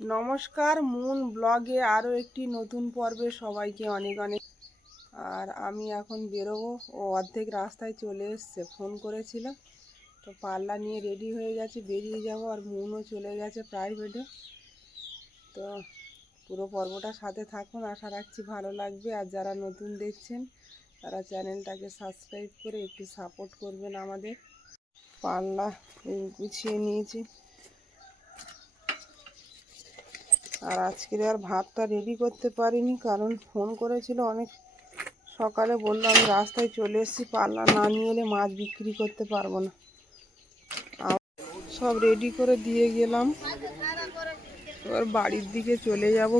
নমস্কার, মুন ব্লগে আরও একটি নতুন পর্বে সবাইকে অনেক অনেক। আর আমি এখন বেরোবো, ও অর্ধেক রাস্তায় চলে এসছে, ফোন করেছিল। তো পাল্লা নিয়ে রেডি হয়ে গেছে, বেরিয়ে যাব, আর মুনও চলে গেছে প্রাইভেটে। তো পুরো পর্বটা সাথে থাকুন, আশা রাখছি ভালো লাগবে। আর যারা নতুন দেখছেন, তারা চ্যানেলটাকে সাবস্ক্রাইব করে একটু সাপোর্ট করবেন আমাদের। পাল্লা গুছিয়ে নিয়েছি। আর আজকের আর ভাতটা রেডি করতে পারিনি, কারণ ফোন করেছিল অনেক সকালে, বলল আমি রাস্তায় চলে এসেছি, পাল্লা না নিয়ে এলে মাছ বিক্রি করতে পারব না। সব রেডি করে দিয়ে গেলাম। এবার বাড়ির দিকে চলে যাব।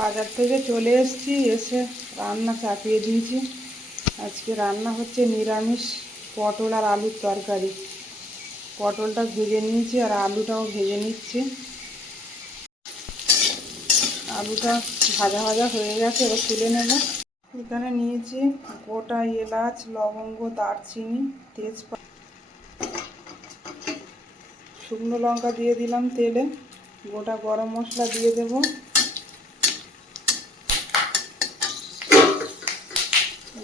বাজার থেকে চলে এসেছি, এসে রান্না চাপিয়ে দিয়েছি। আজকে রান্না হচ্ছে নিরামিষ, পটল আর আলুর তরকারি। পটলটা ভেজে নিয়েছি আর আলুটাও ভেজে নিচ্ছি। আলুটা ভাজা ভাজা হয়ে গেছে, এবার তুলে নেব। এখানে নিয়েছি গোটা এলাচ, লবঙ্গ, দারচিনি, তেজপাতা। শুকনো লঙ্কা দিয়ে দিলাম তেলে। গোটা গরম মশলা দিয়ে দেব।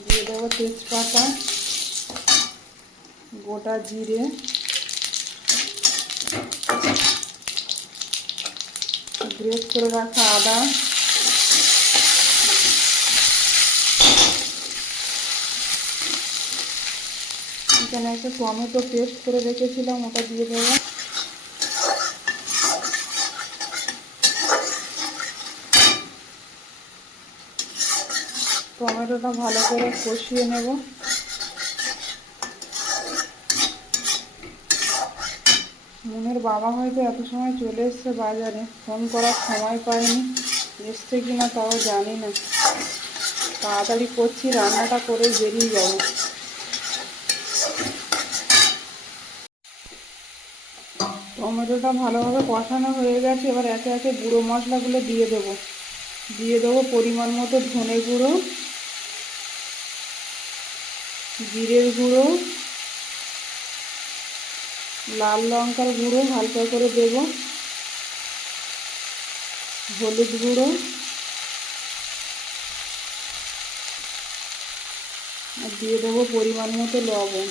দিয়ে দেবো তেজপাতা, গোটা জিরে। গ্রেট করে রাখা আদা এখানে একটা টমেটো পেস্ট করে রেখেছিলাম, ওটা দিয়ে দেবো। টমেটোটা ভালো করে কষিয়ে নেব মনের বাবা হয়তো এত সময় চলে এসছে বাজারে। ফোন করার সময় পায়নি এসছে কি না তাও জানি না। তাড়াতাড়ি করছি, রান্নাটা করে বেরিয়ে যাব। টমেটোটা ভালোভাবে কষানো হয়ে গেছে। এবার একে একে গুঁড়ো মশলাগুলো দিয়ে দেবো। দিয়ে দেবো পরিমাণ মতো ধনে গুঁড়ো, জিরের গুঁড়ো লাল লঙ্কার গুঁড়ো হালকা করে দেব। হলুদ গুঁড়ো। আর দিয়ে দেবো পরিমাণ মতো লবণ।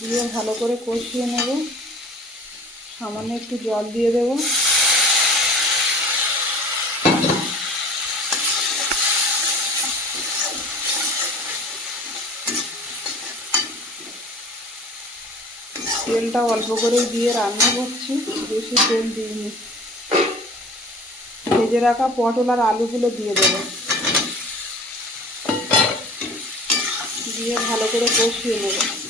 দিয়ে ভালো করে কষিয়ে নেব। সামান্য একটু জল দিয়ে দেবো। তেলটা অল্প করেই দিয়ে রান্না করছি, বেশি তেল দিইনি। ভেজে রাখা পটল আর আলুগুলো দিয়ে দেব। দিয়ে ভালো করে কষিয়ে নেব।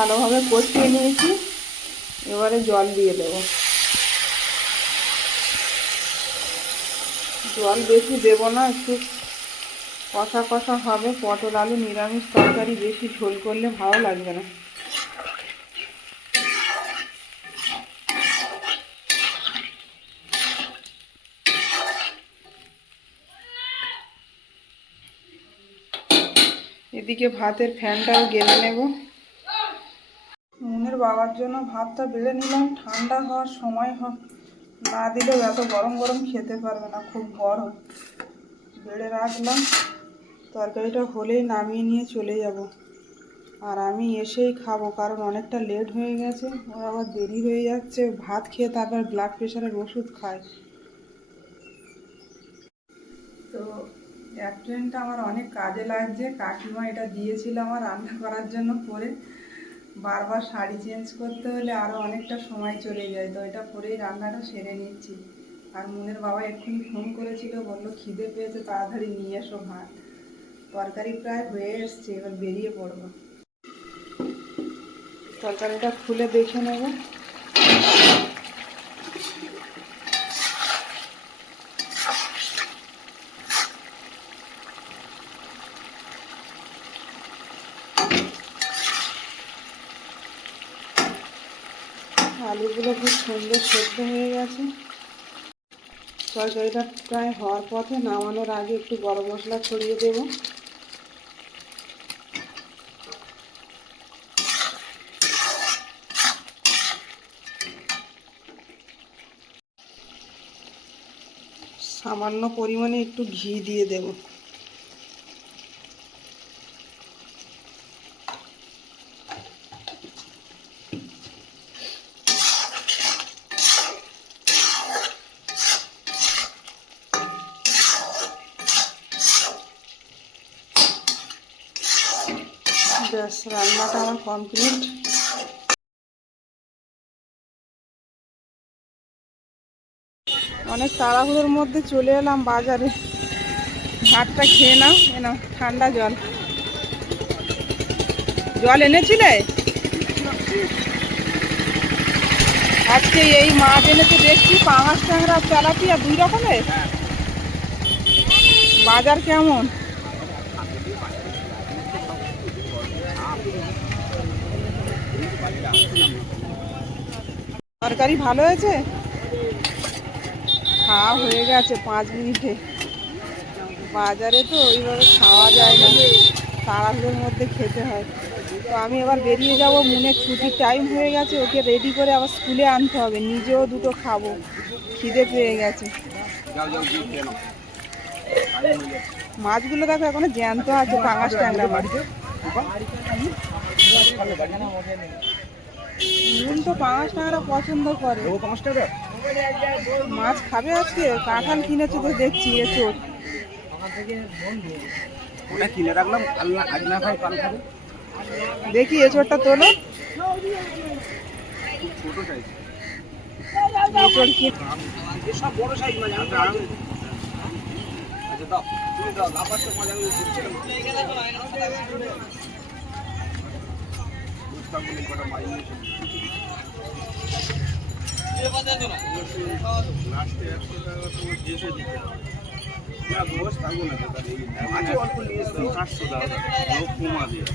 ভালোভাবে কষিয়ে নিয়েছি। এবারে জল দিয়ে দেব। জল বেশি দেব না, একটু কষা কষা হবে। পটল আলু নিরামিষ তরকারি বেশি ঝোল করলে ভালো লাগবে না। এদিকে ভাতের ফ্যানটাও গেলে নেব। বাবার জন্য ভাতটা বেড়ে নিলাম। ঠান্ডা হওয়ার সময় হোক, না দিলেও এত গরম গরম খেতে পারবে না, খুব গরম। বেড়ে রাখলাম, তরকারিটা হলেই নামিয়ে নিয়ে চলে যাব। আর আমি এসেই খাব, কারণ অনেকটা লেট হয়ে গেছে, ওর আবার দেরি হয়ে যাচ্ছে। ভাত খেয়ে তারপর ব্লাড প্রেশারের ওষুধ খায় তো এক ট্রেনটা আমার অনেক কাজে লাগছে, কাকিমা এটা দিয়েছিল আমার রান্না করার জন্য পরে বারবার শাড়ি চেঞ্জ করতে হলে আরও অনেকটা সময় চলে যায়। তো এটা পরেই রান্নাটা সেরে নিচ্ছি। আর মনের বাবা এক্ষুনি ফোন করেছিল, বলল, খিদে পেয়েছে, তাড়াতাড়ি নিয়ে এসো ভাত। তরকারি প্রায় হয়ে এসছে, এবার বেরিয়ে পড়ব। তরকারিটা খুলে দেখে নেব আলুগুলো খুব সুন্দর সেদ্ধ হয়ে গেছে। তরকারিটা প্রায় হওয়ার পথে নামানোর আগে একটু গরম মশলা ছড়িয়ে দেব। সামান্য পরিমাণে একটু ঘি দিয়ে দেব ব্যাস রান্নাটা আমার কমপ্লিট। অনেক তাড়াহুড়োর মধ্যে চলে এলাম বাজারে। ভাতটা খেয়ে নাও, এ নাও, ঠান্ডা জল। জল এনেছিলে? আজকে এই মাছ এনেছে, দেখছি পাঙাশ ট্যাংরা তেলাপিয়া দুই রকমের। বাজার কেমন? তরকারি ভালো হয়েছে? খাওয়া হয়ে গেছে পাঁচ মিনিটে। বাজারে তো ওইভাবে খাওয়া যায় না। তাড়াহুড়োর মধ্যে খেতে হয়। তো আমি এবার বেরিয়ে যাব, মনে ছুটির টাইম হয়ে গেছে, ওকে রেডি করে আবার স্কুলে আনতে হবে। নিজেও দুটো খাব, খিদে পেয়ে গেছে। মাছগুলো দেখো, এখনও জ্যান্ত আছে, পাঙাশ ট্যাংরা নুন তো পাঙাশ ট্যাংরা পছন্দ করে। মাছ খাবে আজকে? কাঁঠাল কিনেছে তো দেখছি এসব ওটা কিনে রাখলাম কাল আজ না খাই কাল খাবে। দেখি এঁচড়টা তোলো। ছোট সাইজ এঁচড় কি? সব বড় সাইজ মানে আচ্ছা দাও তুমি দাও লাফাচ্ছ মজা আমি লাস্টে একশো টাকা তোমার দেশে দিতে হবে নিয়ে এসেছিলাম চারশো টাকা লোক কমা দিয়ে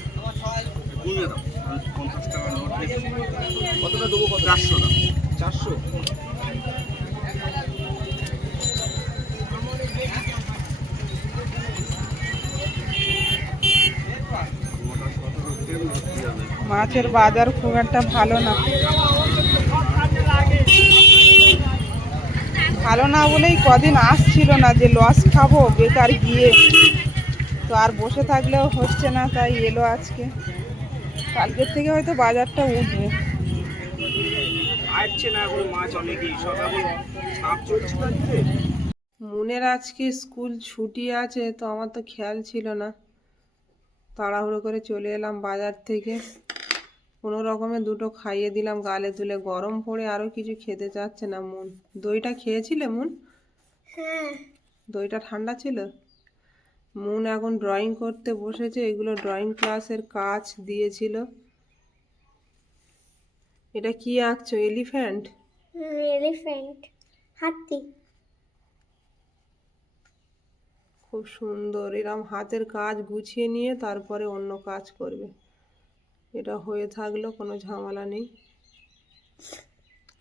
কমিয়ে দাও পঞ্চাশ টাকা নোট কতটা দেবো চারশো টাকা চারশো? মাছের বাজার খুব একটা ভালো না। ভালো না বলেই কদিন আসছিল না যে লস খাব বেকার গিয়ে। তো আর বসে থাকলেও হচ্ছে না তাই এলো আজকে। কালকের থেকে হয়তো বাজারটা উঠবে। মুনের আজকে স্কুল ছুটি আছে তো আমার তো খেয়াল ছিল না। তাড়াহুড়ো করে চলে এলাম বাজার থেকে। কোনো রকমে দুটো খাইয়ে দিলাম গালে তুলে গরম পড়ে আরও কিছু খেতে চাচ্ছে না মুন। দইটা খেয়েছিলে মুন? হ্যাঁ। দইটা ঠান্ডা ছিল? মুন এখন ড্রয়িং করতে বসেছে এগুলো ড্রয়িং ক্লাসের কাজ দিয়েছিল। এটা কি আঁকছো এলিফ্যান্ট এলিফ্যান্ট হাতি। খুব সুন্দর এরম হাতের কাজ গুছিয়ে নিয়ে তারপরে অন্য কাজ করবে। এটা হয়ে থাকল কোনো ঝামেলা নেই।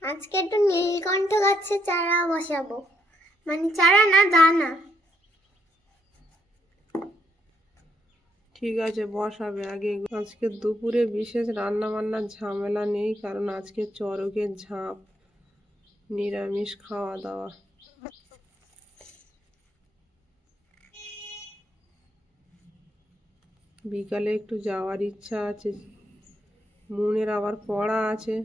আজকে একটু নীলকণ্ঠ গাছের চারা বসাবো। মানে চারা না দানা। ঠিক আছে বসাবে আগে। আজকে দুপুরে বিশেষ রান্না বান্নার ঝামেলা নেই কারণ আজকে চরকের ঝাঁপ নিরামিষ খাওয়া দাওয়া বিকালে একটু যাওয়ার ইচ্ছা আছে। মনের আবার পড়া আছে।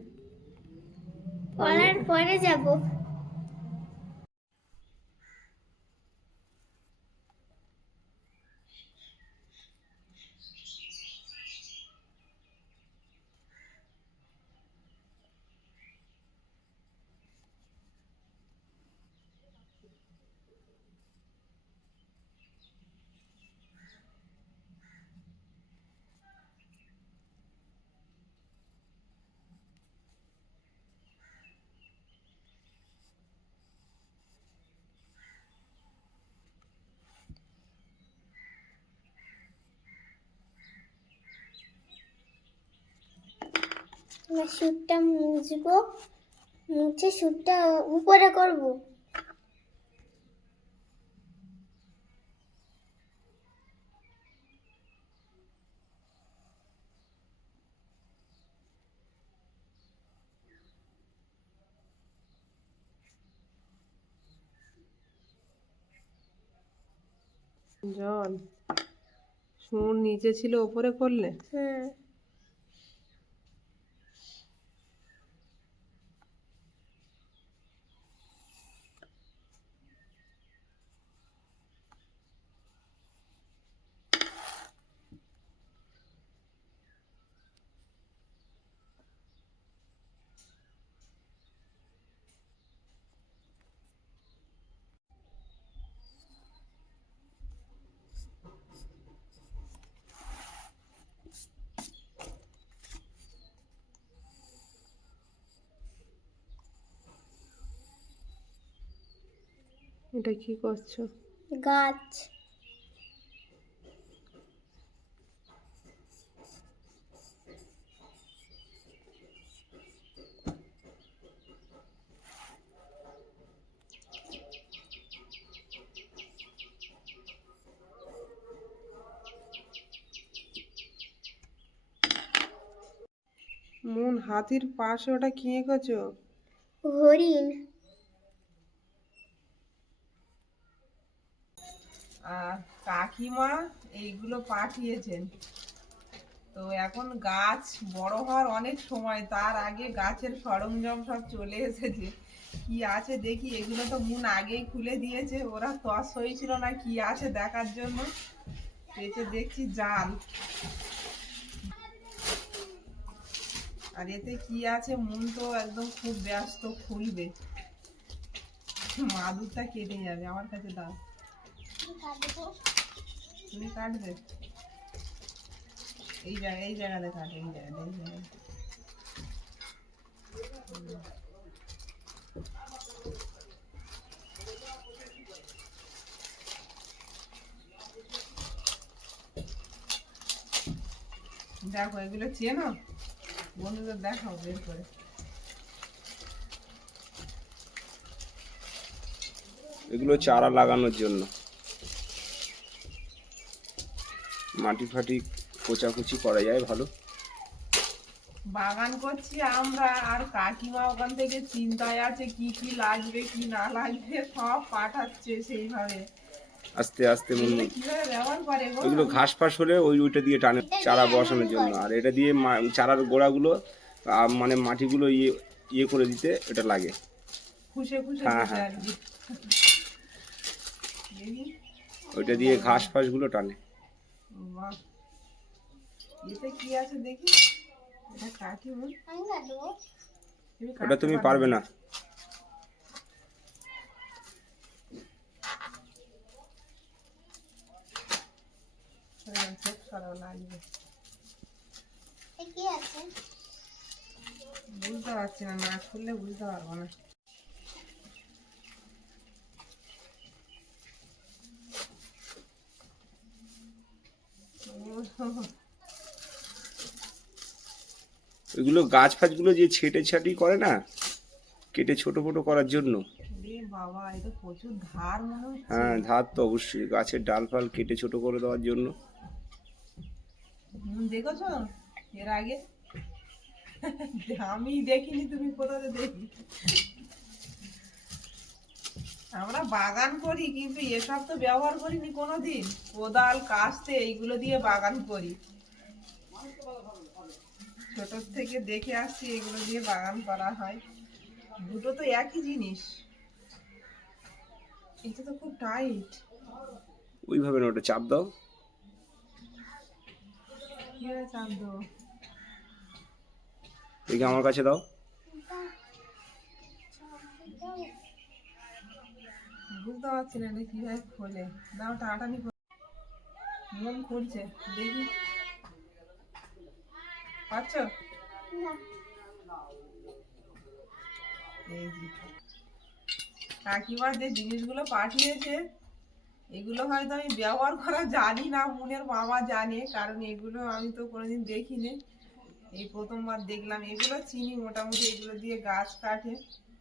পড়ার পরে যাব। সুটটা মুছবো মুছে সুটটা উপরে করব। জল। সুর নিচে ছিল ওপরে করলে? হুম। এটা কি করছ? গাছ। মন হাতির পাশে ওটা কি এঁকেছো হরিণ। কাকিমা এইগুলো পাঠিয়েছেন। তো এখন গাছ বড় হওয়ার অনেক সময়, তার আগে গাছের সরঞ্জাম সব চলে এসেছে। কি আছে দেখি, এগুলো তো মুন আগেই খুলে দিয়েছে। ওরা তস হয়েছিল না, কি আছে দেখার জন্য? পেয়েছে দেখছি জাল। আর এতে কি আছে, মুন তো একদম খুব ব্যস্ত, খুলবে। মাদুরটা কেটে যাবে, আমার কাছে দাও। তুমি কাটবে? এই জায়গা, এই জায়গাতে কাটে, এই জায়গাতে এই জায়গাতে। দেখো, এগুলো চেনো? বন্ধুদের দেখাও, বের করে। এগুলো চারা লাগানোর জন্য। মাটি ফাটি কোচাকুচি করা যায় ভালো। বাগান করছি আমরা আর কাকিমা ওখান থেকে চিন্তায় আছে কি কি লাগবে কি না লাগবে সব পাঠাচ্ছে সেইভাবে। আস্তে আস্তে মন? ওইগুলো ঘাস ফাস হলে ওই ওইটা দিয়ে টানে চারা বসানোর জন্য। আর এটা দিয়ে মা- চারার গোড়াগুলো মানে মাটিগুলো ইয়ে ইয়ে করে দিতে এটা লাগে। খুশে খুশে হ্যাঁ, হ্যাঁ। ওইটা দিয়ে ঘাস ফাসগুলো টানে। বাহ। এতে কি আছে দেখি? এটা আমি তুমি ওটা তুমি পারবে? না। আছে? বুঝতে পারছি না না খুললে বুঝতে পারব না। ওইগুলো গাছ ফাছগুলো যে ছেটে ছাটি করে না কেটে ছোট ছোট করার জন্য। রে বাবা এটা প্রচুর ধার হ্যাঁ ধার তো অবশ্যই গাছের ডাল ফাল কেটে ছোট করে দেওয়ার জন্য। দেখেছ? এর আগে? আমি দেখিনি তুমি কোথাতে দেখি আমরা বাগান করি কিন্তু এসব তো ব্যবহার করিনি কোনোদিন। কোদাল কাস্তে এইগুলো দিয়ে বাগান করি। ছোট থেকে দেখে আসছি এগুলো দিয়ে বাগান করা হয়। দুটো তো একই জিনিস। এটা তো খুব টাইট ওইভাবে না ওটা চাপ দাও। কীভাবে চাপ দাও। দেখি আমার কাছে দাও। বুঝতে পারছি না এটা কীভাবে খোলে। দাও টাটানি মন খুলছে দেখি। পাচ্ছ? এই যে। কাকিমা যে জিনিসগুলো পাঠিয়েছে এগুলো হয়তো আমি ব্যবহার করা জানি না মনের মামা জানে কারণ এগুলো আমি তো কোনোদিন দেখিনি। এই প্রথমবার দেখলাম এগুলো চিনি মোটামুটি এগুলো দিয়ে গাছ কাটে।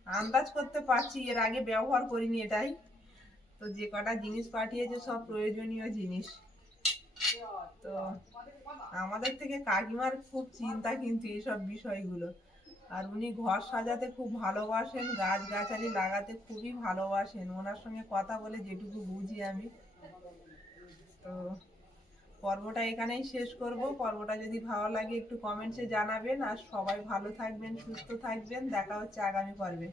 আন্দাজ করতে পারছি এর আগে ব্যবহার করিনি এটাই। তো যে কটা জিনিস পাঠিয়েছে সব প্রয়োজনীয় জিনিস। তো আমাদের থেকে কাকিমার খুব চিন্তা কিন্তু এইসব বিষয়গুলো। আর উনি ঘর সাজাতে খুব ভালোবাসেন গাছ গাছালি লাগাতে খুবই ভালোবাসেন। ওনার সঙ্গে কথা বলে যেটুকু বুঝি আমি। তো পর্বটা এখানেই শেষ করব। পর্বটা যদি ভালো লাগে একটু কমেন্টসে জানাবেন। আর সবাই ভালো থাকবেন, সুস্থ থাকবেন। দেখা হচ্ছে আগামী পর্বে।